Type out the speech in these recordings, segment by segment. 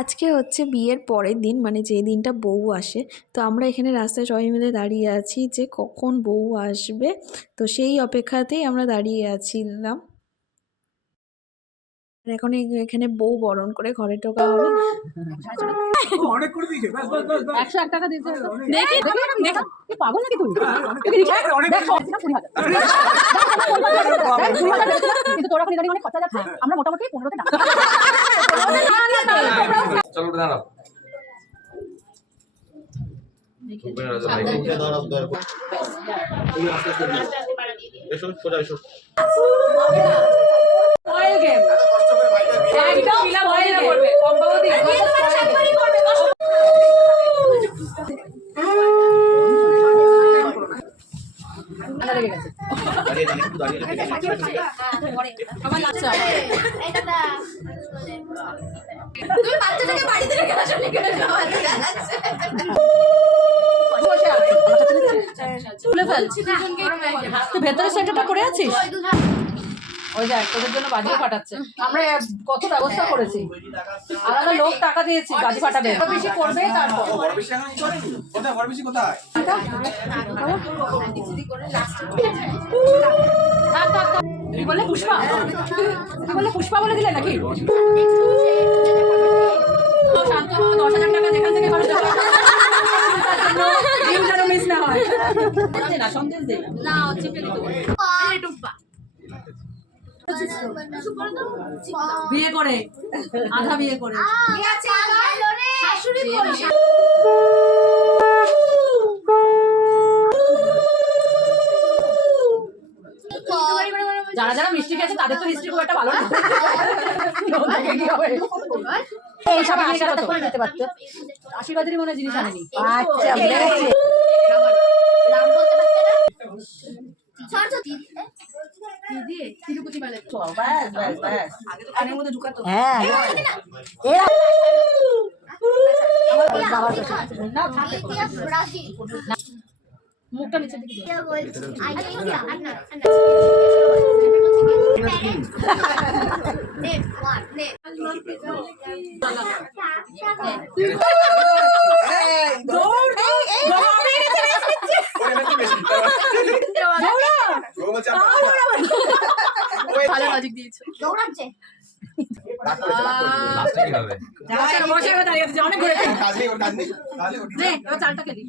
আজকে হচ্ছে বিয়ের পরের দিন, মানে যে দিনটা বউ আসে। তো আমরা এখানে রাস্তায় সবাই মিলে দাঁড়িয়ে আছি যে কখন বউ আসবে। তো সেই অপেক্ষাতেই আমরা দাঁড়িয়ে আছিলাম। এখন এখানে বউ বরণ করে ঘরে ঢোকা হবে। অনেক করে দিয়েছে, বাস বাস বাস বাস 101 টাকা দিতে হবে। দেখি দেখ কি পাগল নাকি তুই? কিন্তু তোরা করে অনেক খরচা যাচ্ছে। আমরা মোটামুটি 15 তে টাকা। চলো দাঁড়াও। এসো সোজা এসো। অয়েল গেম একদম মিলা ভয় না করবে কম্পাউন্ডি সাতবারই করবে কষ্ট আনা লেগে গেছে দাঁড়িয়ে দাঁড়িয়ে একটু দাঁড়িয়ে আমার লাগছে এটা দা তুমি বাচ্চাটাকে বাড়িতে রেখে আসো লিখে যাও বসে আছে তুলে ফেলছি তুই ভেতরে সেন্টারটা করে আছিস ওই দেখ তোদের জন্য বাজি ফাটাচ্ছে আমরা কত ব্যবস্থা করেছি আলাদা লোক টাকা দিয়েছি বাজি ফাটাবে বেশি করবে তারপর বড় বেশি এখন করেনি কোথায় বড় বেশি কোথায় কি বলে পুষ্পা কি বলে পুষ্পা বলে দিলে নাকি শান্ত 10,000 টাকা যেখান থেকে খরচ হবে ডিউ যেন মিস না হয় না সন্দেশ দে না হচ্ছে ফেলে দেবো এই টুম্পা বিয়ে করে আধা বিয়ে করে ঠিক আছে শাশুড়ি বলে যারা যারা মিষ্টি খেয়েছে তাদের তো হিস্ট্রি খুব একটা ভালো না এই সব আশীর্বাদ করে দিতে পারতো আশীর্বাদেরই মনে জিনিস আনেনি আচ্ছা ভুলে গেছি রাম বলতে পারতে না ছাড় তো দিদি তিরুপতি বলে বাস বাস বাস কানের মধ্যে ঢুকাতো হ্যাঁ আমার বাবার কাছে না থাকে ব্রাজিল মুখটা নিচে দিকে क्या बोलছি আইডিয়া আন্না নে ওয়ান নে দৌড় ভালো লজিক দিয়েছো দৌড়াচ্ছে লাস্টে কি হবে? বসে দাঁড়িয়ে আছে অনেক ঘুরে কাজ নেই ওর কাজ নেই তাহলে ওর নে এবার চালটাকে দি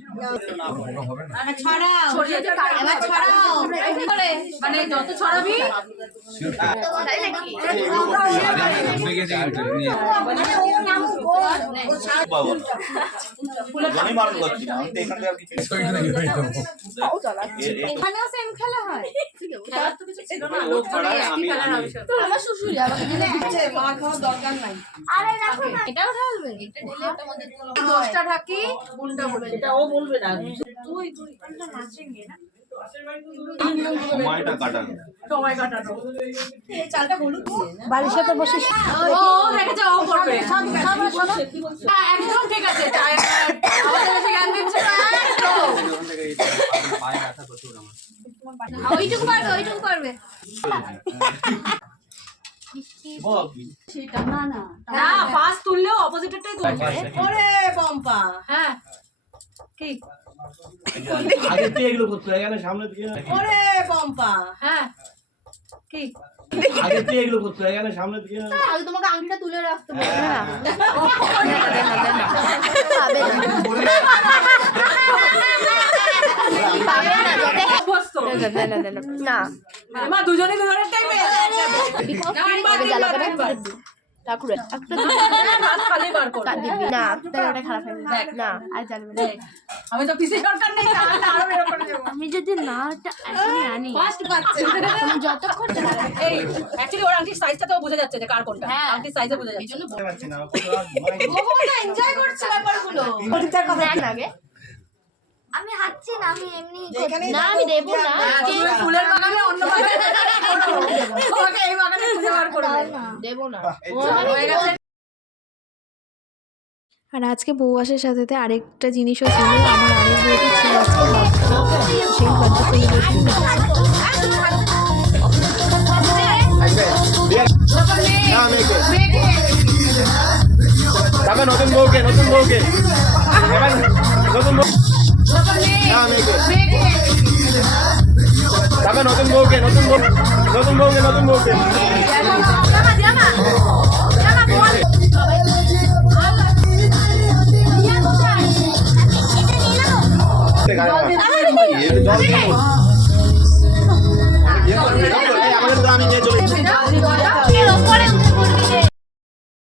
হবে না। ছড়াও ছড়িয়ে দে এবার ছড়াও মানে যত ছড়াবি তাই নাকি ঘুরে গেছে কিন্তু নিয়ে। বাবা জনি মারণ করছি না আমি তো এখান থেকে আর কিছু এখানেও সেম খেলা হয় খেলার তো কিছু ছিল না লোক ছাড়া আমি আমার শ্বশুর আমাকে দিলে মা খাওয়ার দরকার নাই আরে রাখো না এটাও ঢালবে এটা ঢেলে ওটা আমাদের দোষটা ঢাকি গুণটা বলবে এটা ও বলবে না তুই নাচেঙ্গে না সময়টা কাটানো সময় কাটানো এই চালটা হলুদ বাড়ির সাথে বসে ও দেখেছে ও করবে একদম ঠিক আছে আমাদের কাছে জ্ঞান দিচ্ছে না একদম পায়ে ব্যথা প্রচুর আমার। ওইটুকু পারবে না না না পাস তুললেও অপোজিটটাই তুলবে ওরে পম্পা হ্যাঁ কি আগে তুই এগুলো করতে এখানে সামনে দিয়ে ওরে পম্পা হ্যাঁ কি আগে তুই এগুলো করতে এখানে সামনে দিয়ে আগে তোমাকে আংটিটা তুলে রাখতে বলবে না পাবে না অভ্যস্ত না মা দুজনে দুজনের টাইমে ঠাকুরে খালি বার করো না ওটা খারাপ হয়ে দেখ না আর জানবে না আমি তো পিসি সরকার নেই না আরো বের করে দেব আমি যদি নাটা এখনই আনি ফার্স্ট পাচ্ছে তুমি যতক্ষণ এই অ্যাকচুয়ালি ওর আংটির সাইজটা তো বোঝা যাচ্ছে যে কার কোনটা হ্যাঁ। আংটির সাইজে বোঝা যাচ্ছে এইজন্য পারছি না এনজয় করছে ব্যাপারগুলো দেখ না আগে আমি হাঁটছি না আমি এমনি না আমি দেবো না তুমি ফুলের বাগানে অন্য বাগানে তোমাকে এই বাগানে খুঁজে বার করবে দেবো না হয়ে গেছে আর আজকে বউ আসার সাথে সাথে আরেকটা জিনিসও ছিল, আমার আরেক বউটি ছিল আজকে সেই বার্থডে সেলিব্রেশন বউকে নতুন বউকে এবার নতুন বউ হ্যাঁ মেয়েকে তারপর নতুন বউকে নতুন বউকে নতুন বউকে নতুন বউকে আমাদের তো আমি নিয়ে চলে